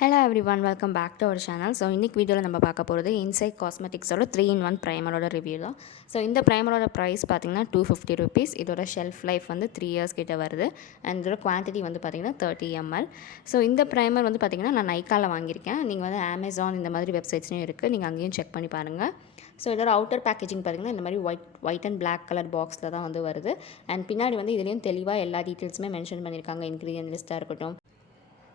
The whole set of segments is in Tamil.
Hello everyone, welcome back to our channel. So இன்னைக்கு வீடியோவில் நம்ம பார்க்க போகிறது இன்சைட் காஸ்மெட்டிக்ஸோட 3-in-1 ப்ரைமரோட ரிவ்யூ தான். ஸோ இந்த ப்ரைமரோட ப்ரைஸ் பார்த்திங்கன்னா $250. இதோட ஷெல்ஃப் லைஃப் வந்து 3 years கிட்ட வருது. அண்ட் இதோட குவான்டிட்டி வந்து பார்த்திங்கன்னா 30 ml. ஸோ இந்த ப்ரைமர் வந்து பார்த்திங்கன்னா நான் நைக்காவில் வாங்கியிருக்கேன். நீங்கள் வந்து அமேசான் இந்த மாதிரி வெப்சைட்ஸ்லையும் இருக்குது, நீங்கள் அங்கேயும் செக் பண்ணி பாருங்கள். ஸோ இதோட அவுட்டர் பேக்கேஜிங் பார்த்திங்கன்னா இந்த மாதிரி ஒயிட் அண்ட் பிளாக் கலர் பாக்ஸில் தான் வந்து வருது. அண்ட் பின்னாடி வந்து இதுலேயும் தெளிவாக எல்லா டீட்டெயில்ஸுமே மென்ஷன் பண்ணியிருக்காங்க, இன்க்ரீடியன்ட் லிஸ்ட்டாக இருக்கட்டும்.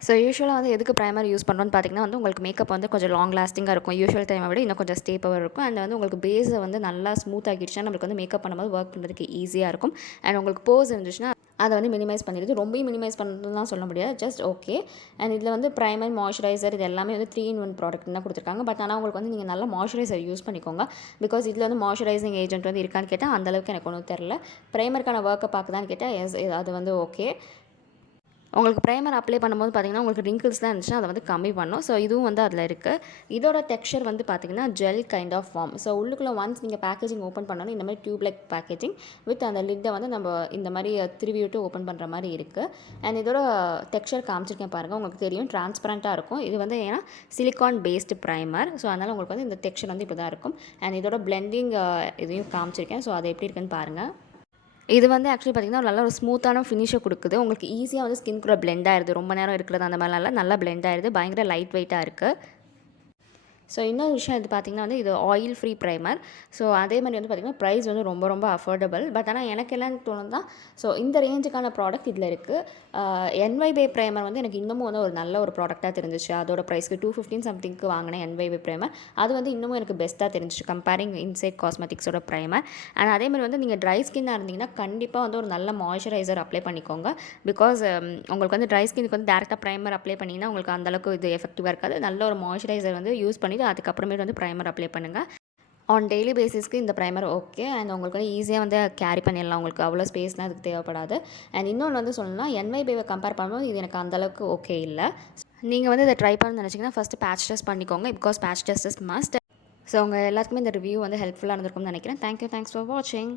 ஸோ யூஸ்வலாக வந்து எதுக்கு ப்ரைமர் யூஸ் பண்ணுறோன்னு பார்த்தீங்கன்னா வந்து உங்களுக்கு மேக்கப் வந்து கொஞ்சம் லாங் லாஸ்டிங்காக இருக்கும். யூஸ்வல் டைமை விட இன்னும் கொஞ்சம் ஸ்டே பவர் இருக்கும். அண்ட் வந்து உங்களுக்கு பேஸை வந்து நல்லா ஸ்மூத் ஆகிடுச்சுன்னா நம்மளுக்கு வந்து மேக்கப் பண்ணும்போது ஒர்க் பண்ணுறதுக்கு ஈஸியாக இருக்கும். அண்ட் உங்களுக்கு போஸ் இருந்துச்சுன்னா அதை வந்து மினிமைஸ் பண்ணிடுது. ரொம்பவும் மினிமைஸ் பண்ணுறதுலாம் சொல்ல முடியாது, ஜஸ்ட் ஓகே. அண்ட் இதில் வந்து ப்ரைமர், மாய்ஸ்சரைசர் இது எல்லாமே வந்து 3-in-1 ப்ராடக்ட் தான் கொடுத்துருக்காங்க. பட் ஆனால் உங்களுக்கு வந்து நீங்கள் நல்லா மாய்ஸ்சரைசர் யூஸ் பண்ணிக்கோங்க. பிகாஸ் இதில் வந்து மாய்ஸ்சரைசிங் ஏஜென்ட் வந்து இருக்கான்னு கேட்டால் அந்தளவுக்கு எனக்கு ஒன்றும் தெரில. ப்ரைமருக்கான ஒர்க்கை பார்க்குதான்னு கேட்டால் எஸ், அது வந்து ஓகே. உங்களுக்கு ப்ரைமர் அப்ளை பண்ணும்போது பார்த்திங்கன்னா உங்களுக்கு ரிங்கிள்ஸ்லாம் இருந்துச்சுன்னா அதை வந்து கம்மி பண்ணும். ஸோ இதுவும் வந்து அதில் இருக்குது. இதோட டெக்ஸ்சர் வந்து பார்த்திங்கன்னா gel kind of form. So உள்ளுக்குள்ளே ஒன்ஸ் நீங்கள் பேக்கேஜிங் ஓப்பன் பண்ணணும், இந்த மாதிரி டியூப் லைக் பேக்கேஜிங் வித் அந்த லிட்டை வந்து நம்ம இந்த மாதிரி திருவி விட்டு ஓப்பன் பண்ணுற மாதிரி இருக்குது. அண்ட் இதோட டெக்ஸ்சர் காமிச்சிருக்கேன் பாருங்கள், உங்களுக்கு தெரியும் டிரான்ஸ்பரண்ட்டாக இருக்கும். இது வந்து ஏன்னா சிலிக்கான் பேஸ்டு ப்ரைமர். ஸோ அதனால் உங்களுக்கு வந்து இந்த டெக்ஸ்சர் வந்து இப்படி தான் இருக்கும். அண்ட் இதோட பிளெண்டிங் இதையும் காமிச்சிருக்கேன். ஸோ அது எப்படி இருக்குன்னு பாருங்கள். இது வந்து ஆக்சுவலி பார்த்திங்கன்னா நல்ல ஒரு ஸ்மூத்தான ஃபினிஷை கொடுக்குது. உங்களுக்கு ஈஸியாக வந்து ஸ்கின் கூட பிளெண்ட் ஆயிடுது. ரொம்ப நேரம் இருக்கிறது அந்த மாதிரிலாம் நல்லா பிளெண்ட் ஆயிடுது. பயங்கர லைட் வெயிட்டாக இருக்குது. ஸோ இன்னொரு விஷயம் இது பார்த்திங்கன்னா வந்து இது ஆயில் ஃப்ரீ ப்ரைமர். ஸோ அதே மாதிரி வந்து பார்த்திங்கன்னா ப்ரைஸ் வந்து ரொம்ப ரொம்ப அஃபோர்டபுள். பட் ஆனால் எனக்கு என்னன்னு தோணுதுன்னா, ஸோ இந்த ரேஞ்சுக்கான ப்ராடக்ட் இதில் இருக்குது. என்வைபே ப்ரைமர் வந்து எனக்கு இன்னமும் வந்து ஒரு நல்ல ஒரு ப்ராடக்டாக தெரிஞ்சிச்சு. அதோட ப்ரைஸ்க்கு 215 சம்திங்க்கு வாங்கினேன் என்வைபே ப்ரைமர். அது வந்து இன்னமும் எனக்கு பெஸ்ட்டாக தெரிஞ்சிச்சு கம்பேரிங் இன்சைட் காஸ்மெட்டிக்ஸோட ப்ரைமர். அண்ட் அதேமாதிரி வந்து நீங்கள் ட்ரை ஸ்கின்னாக இருந்தீங்கன்னா கண்டிப்பாக வந்து ஒரு நல்ல மாய்ஸ்சரைசர் அப்ளை பண்ணிக்கோங்க. பிகாஸ் உங்களுக்கு வந்து ட்ரை ஸ்கின்னுக்கு வந்து டேரெக்டாக ப்ரைமர் அப்ளை பண்ணிங்கன்னா உங்களுக்கு அந்தளவுக்கு இது எஃபெக்டிவாக இருக்காது. நல்ல ஒரு மாய்ஸ்சரைசர் வந்து யூஸ் பண்ணிவிட்டு அதுக்கப்புறமேட்டு வந்து ப்ரைமர் அப்ளை பண்ணுங்கள். ஆன் டெய்லி பேசிஸ்க்கு இந்த ப்ரைமர் ஓகே. அண்ட் உங்களுக்கு வந்து ஈஸியாக வந்து கேரி பண்ணிடலாம். உங்களுக்கு அவ்வளோ ஸ்பேஸ்லாம் அதுக்கு தேவைப்படாது. அண்ட் இன்னொன்று வந்து சொல்லணும்னா என்வைபேவை கம்பேர் பண்ணும்போது இது எனக்கு அந்தளவுக்கு ஓகே இல்லை. நீங்கள் வந்து இதை ட்ரை பண்ணணும்னு நினச்சிங்கன்னா ஃபஸ்ட்டு பேட்ச் டெஸ்ட் பண்ணிக்கோங்க. Because patch test is must. So உங்கள் எல்லாத்துக்குமே இந்த ரிவ்யூ வந்து ஹெல்ப்ஃபுல்லாக இருந்திருக்கும்னு நினைக்கிறேன். தேங்க்ஸ் ஃபார் வாட்சிங்.